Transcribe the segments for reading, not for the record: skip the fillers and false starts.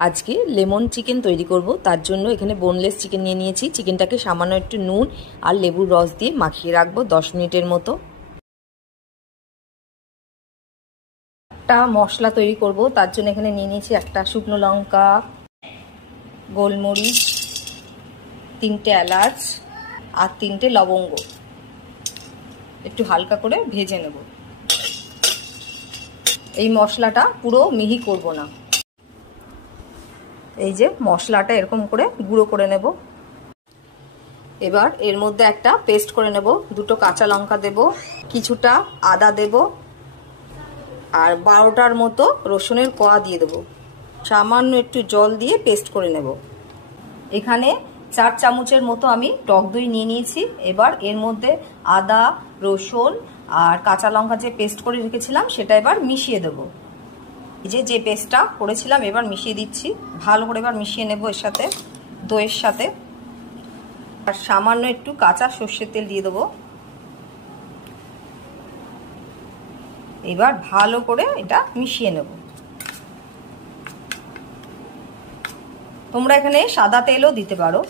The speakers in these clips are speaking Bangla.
আজকে লেমন চিকেন তৈরি করব। তার জন্য এখানে বোনলেস চিকেন নিয়ে নিয়েছি। চিকেনটাকে সামান্য একটু নুন আর লেবুর রস দিয়ে মাখিয়ে রাখবো 10 মিনিটের মতো। একটা মশলা তৈরি করব, তার জন্য এখানে নিয়ে নিয়েছি একটা শুকনো লঙ্কা, গোলমরিচ, 3টে এলাচ আর 3টে লবঙ্গ। একটু হালকা করে ভেজে নেব। এই মশলাটা পুরো মিহি করব না, এই যে মশলাটা এরকম করে গুঁড়ো করে নেব। এবার এর মধ্যে একটা পেস্ট করে নেব। 2টো কাঁচা লঙ্কা দেব, কিছুটা আদা দেব আর 12টার মতো রসুনের কোয়া দিয়ে দেব। সামান্য একটু জল দিয়ে পেস্ট করে নেব। এখানে 4 চামচের মতো আমি টক দই নিয়ে নিয়েছি। এবার এর মধ্যে আদা, রসুন আর কাঁচা লঙ্কা যে পেস্ট করে রেখেছিলাম সেটা এবার মিশিয়ে দেব। এই যে পেস্টটা করেছিলাম এবার মিশিয়ে দিচ্ছি। ভালো করে এবার মিশিয়ে নেব এর সাথে, দইয়ের সাথে। আর সামান্য একটু কাঁচা সর্ষের তেল দিয়ে দেবো। এবার ভালো করে এটা মিশিয়ে নেব। তোমরা এখানে সাদা তেলও দিতে পারো,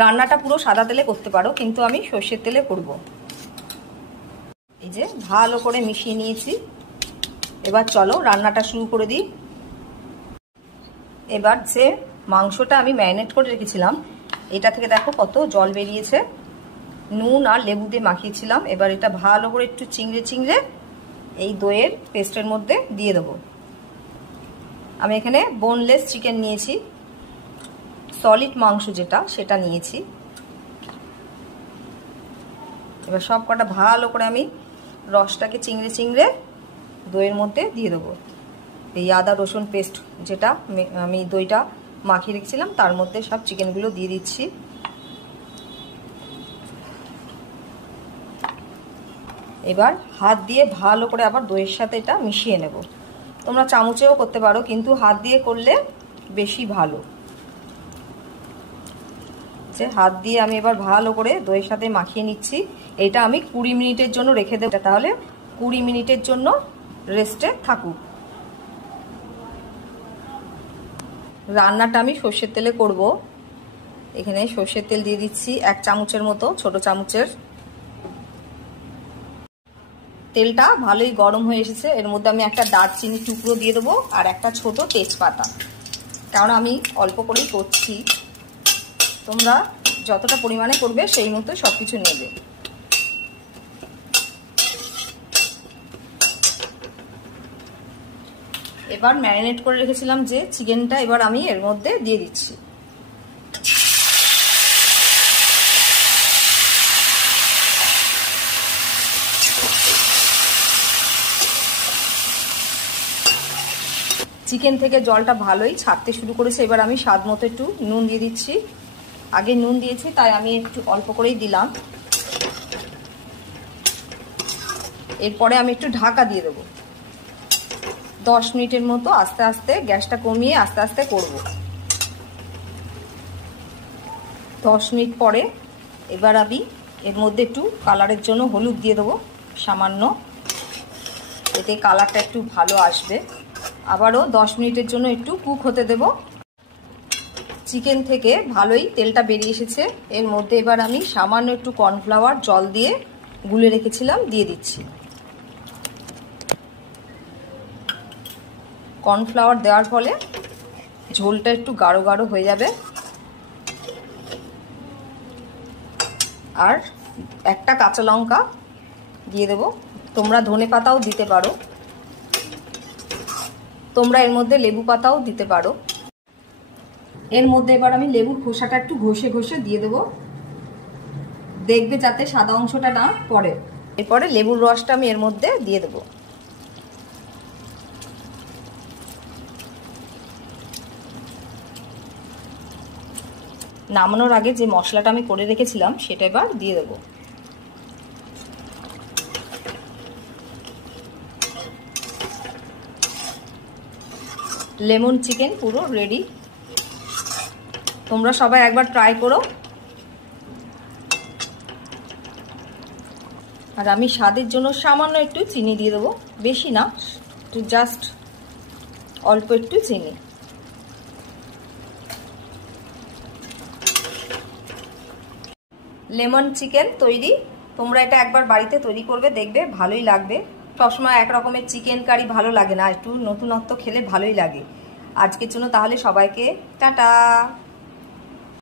রান্নাটা পুরো সাদা তেলে করতে পারো, কিন্তু আমি সর্ষের তেলে করব। এই যে ভালো করে মিশিয়ে নিয়েছি। এবার চলো রান্নাটা শুরু করে দিই। এবার যে মাংসটা আমি ম্যারিনেট করে রেখেছিলাম এটা থেকে দেখো কত জল বেরিয়েছে। নুন আর লেবু দিয়ে মাখিয়েছিলাম। এবার এটা ভালো করে একটু চিংড়ে চিংড়ে এই দইয়ের পেস্টের মধ্যে দিয়ে দেবো। আমি এখানে বোনলেস চিকেন নিয়েছি, সলিড মাংস যেটা সেটা নিয়েছি। এবার সব কটা ভালো করে আমি রসটাকে চিংড়ে চিংড়ে দইয়ের মধ্যে দিয়ে দেবো। এই আদা রসুন পেস্ট যেটা আমি দইটা মাখিয়ে রেখেছিলাম তার মধ্যে সব চিকেনগুলো দিয়ে দিচ্ছি। এবার হাত দিয়ে ভালো করে আবার দইয়ের সাথে এটা মিশিয়ে নেব। তোমরা চামচেও করতে পারো, কিন্তু হাত দিয়ে করলে বেশি ভালো। যে হাত দিয়ে আমি এবার ভালো করে দইয়ের সাথে মাখিয়ে নিচ্ছি। এটা আমি 20 মিনিটের জন্য রেখে দেব, তাহলে 20 মিনিটের জন্য রেস্টে থাকুক। রান্নাটা আমি সর্ষের তেলে করব। এখানে সর্ষের তেল দিয়ে দিচ্ছি 1 চামচের মতো, ছোট চামচের। তেলটা ভালোই গরম হয়ে এসেছে। এর মধ্যে আমি একটা দারচিনি টুকরো দিয়ে দেবো আর একটা ছোট তেজপাতা, কারণ আমি অল্প করেই করছি। তোমরা যতটা পরিমাণে করবে সেই মতো সব কিছু নেবে। এবার ম্যারিনেট করে রেখেছিলাম যে চিকেনটা এবার আমি এর মধ্যে দিয়ে দিচ্ছি। চিকেন থেকে জলটা ভালোই ছাড়তে শুরু করেছে। এবার আমি স্বাদ মতো একটু নুন দিয়ে দিচ্ছি। আগে নুন দিয়েছি তাই আমি একটু অল্প করেই দিলাম। এরপরে আমি একটু ঢাকা দিয়ে দেবো। 10 মিনিটের মতো আস্তে আস্তে গ্যাসটা কমিয়ে আস্তে আস্তে করব। 10 মিনিট পরে এবার আমি এর মধ্যে একটু কালারের জন্য হলুদ দিয়ে দেবো সামান্য, এতে কালারটা একটু ভালো আসবে। আবারও 10 মিনিটের জন্য একটু কুক হতে দেব। চিকেন থেকে ভালোই তেলটা বেরিয়ে এসেছে। এর মধ্যে এবার আমি সামান্য একটু কর্নফ্লাওয়ার জল দিয়ে গুলে রেখেছিলাম দিয়ে দিচ্ছি। কর্নফ্লাওয়ার দেওয়ার ফলে ঝোলটা একটু গাঢ় গাঢ় হয়ে যাবে। আর একটা কাঁচা লঙ্কা দিয়ে দেব। তোমরা ধনে পাতাও দিতে পারো, তোমরা এর মধ্যে লেবু পাতাও দিতে পারো। এর মধ্যে এবার আমি লেবুর খোসাটা একটু ঘষে ঘষে দিয়ে দেব, দেখবে যাতে সাদা অংশটা না পড়ে। এরপরে লেবুর রসটা আমি এর মধ্যে দিয়ে দেব। নামানোর আগে যে মশলাটা আমি করে রেখেছিলাম সেটা এবার দিয়ে দেব। লেমন চিকেন পুরো রেডি। তোমরা সবাই একবার ট্রাই করো। আর আমি স্বাদের জন্য সামান্য একটু চিনি দিয়ে দেবো, বেশি না, জাস্ট অল্প একটু চিনি। লেমন চিকেন তৈরি। তোমরা এটা একবার বাড়িতে তৈরি করবে, দেখবে ভালোই লাগবে। সবসময় এক রকমের চিকেন কারি ভালো লাগে না, একটু নতুনত্ব খেলে ভালোই লাগে। আজকের জন্য তাহলে সবাইকে টাটা।